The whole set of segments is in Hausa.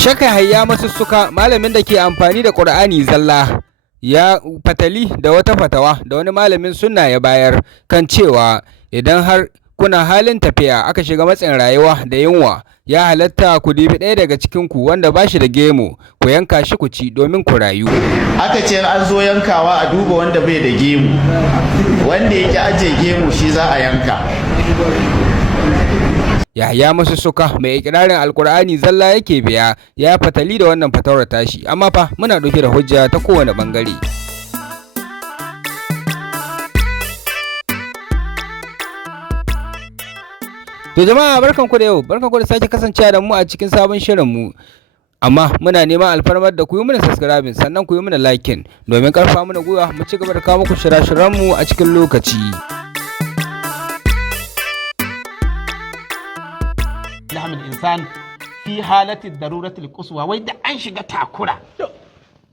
Shaka Hayya Masussuka, malamin da ke amfani da Ƙur'ani zalla, ya fatali da wata fatawa da wani malamin sunna ya bayar kan cewa idan har kuna halin tafiya aka shiga matsin rayuwa da yunwa, ya halatta ku dibi ɗaya daga cikinku wanda ba shi da gemu ku yanka shi ku ci domin ku rayu. Aka ce an zo yankawa a duba wanda bai da gemu, wanda yake ajiye gemu shi za a yanka. Yahaya Masussuka mai ikirarin Alkur'ani zalla yake biya ya fatali da wannan fatawar tashi, amma fa muna ɗauke da hujja ta kowane ɓangare. To jama'a barkanku da yau, barkanku da sake kasancewa da mu a cikin sabon shirinmu. Amma muna neman alfarmar da ku yi mana subscribing sannan ku yi mana liking domin karfa mana gwiwa mu ci gaba da kawo muku shirye-shiryenmu a cikin lokaci. lahmin insan fi halati daruratul quswa, wai da an shiga takura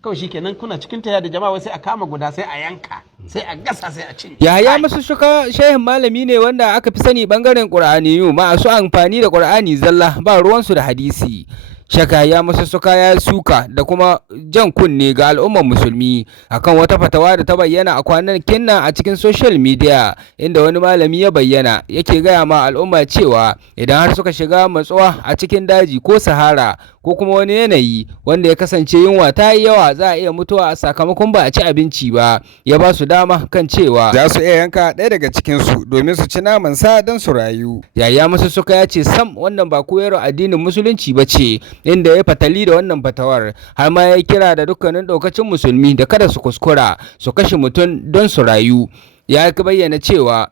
kawai shikenan kuna cikin taya da jama'a sai a kama guda sai a yanka sai a gasa sai a cinye. Yahaya Masussuka shehin malami ne wanda aka fi sani bangaren Qur'aniyu, masu amfani da Qur'ani zalla ba ruwansu da hadisi. Yahaya Masussuka ya suka da kuma jan kunne ga al'ummar musulmi akan wata fatawa da ta bayyana a kwanakin nan a cikin social media, inda wani malami ya bayyana yake gaya ma al'umma cewa idan har suka shiga matsuwa a cikin daji ko sahara ko kuma wani yanayi wanda ya kasance yunwa ta yi yawa, za a iya mutuwa a sakamakon ba a ci abinci ba, ya ba su dama kan cewa za su iya yanka ɗaya daga cikinsu domin su ci naman sa don su rayu. Yahaya Masussuka ya ce sam wannan ba koyarwar addinin musulunci ba ce, inda ya fatali da wannan fatawar, har ma ya kira da dukkanin ɗaukacin musulmi da kada su kuskura su kashe mutum don su rayu. Ya bayyana cewa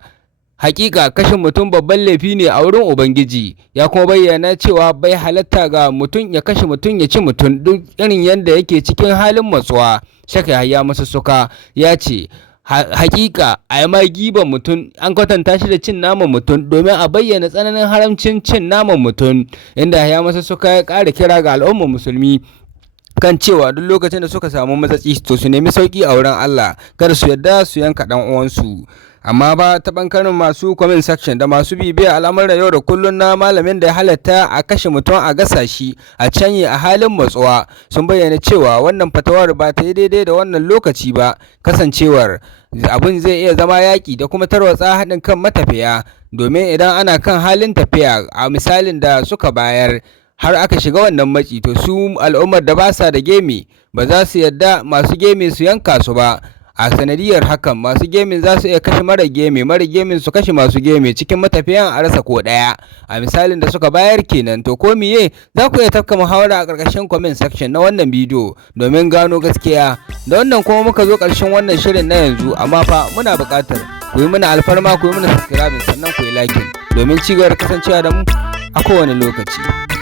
hakika kashin mutum babban laifi ne a wurin Ubangiji, ya kuma bayyana cewa bai halatta ga mutum ya kashe mutum ya ci mutum duk irin yadda yake cikin halin matsuwa. Yahaya Masussuka ya ce hakika a yi ma giban mutum an kwatanta shi da cin naman mutum domin a bayyana tsananin haramcin cin naman mutum, inda Yahaya Masussuka ya ƙara kira ga al'ummar musulmi kan cewa duk lokacin da suka samu matsatsi to su nemi sauki a wurin Allah, kada su yarda su yanka dan uwansu. Amma ba ta bankarin masu comment section da masu bibiya al'amuran yau da kullun na malamin da ya halatta a kashe mutum a gasa shi a canye a halin matsuwa sun bayyana cewa wannan fatawar ba ta yi daidai da wannan lokaci ba, kasancewar abin zai iya zama yaƙi da kuma tarwatsa haɗin kan matafiya, domin idan ana kan halin tafiya a misalin da suka bayar har aka shiga wannan matsi, to su al'ummar da ba sa da gemi ba za su yarda masu gemi su yanka su ba. A sanadiyar hakan masu gemin za su iya kashe mara gemin su kashe masu gemi, cikin matafiyan a rasa ko ɗaya, a misalin da suka bayar kenan. To ko miye, za ku iya tafka muhawara a ƙarƙashin comment section na wannan bidiyo domin gano gaskiya. Da wannan kuma muka zo ƙarshen wannan shirin na yanzu, amma fa muna buƙatar ku yi mana alfarma, ku yi mana subscribing sannan ku yi liking domin ci gaba da kasancewa da mu a kowane lokaci.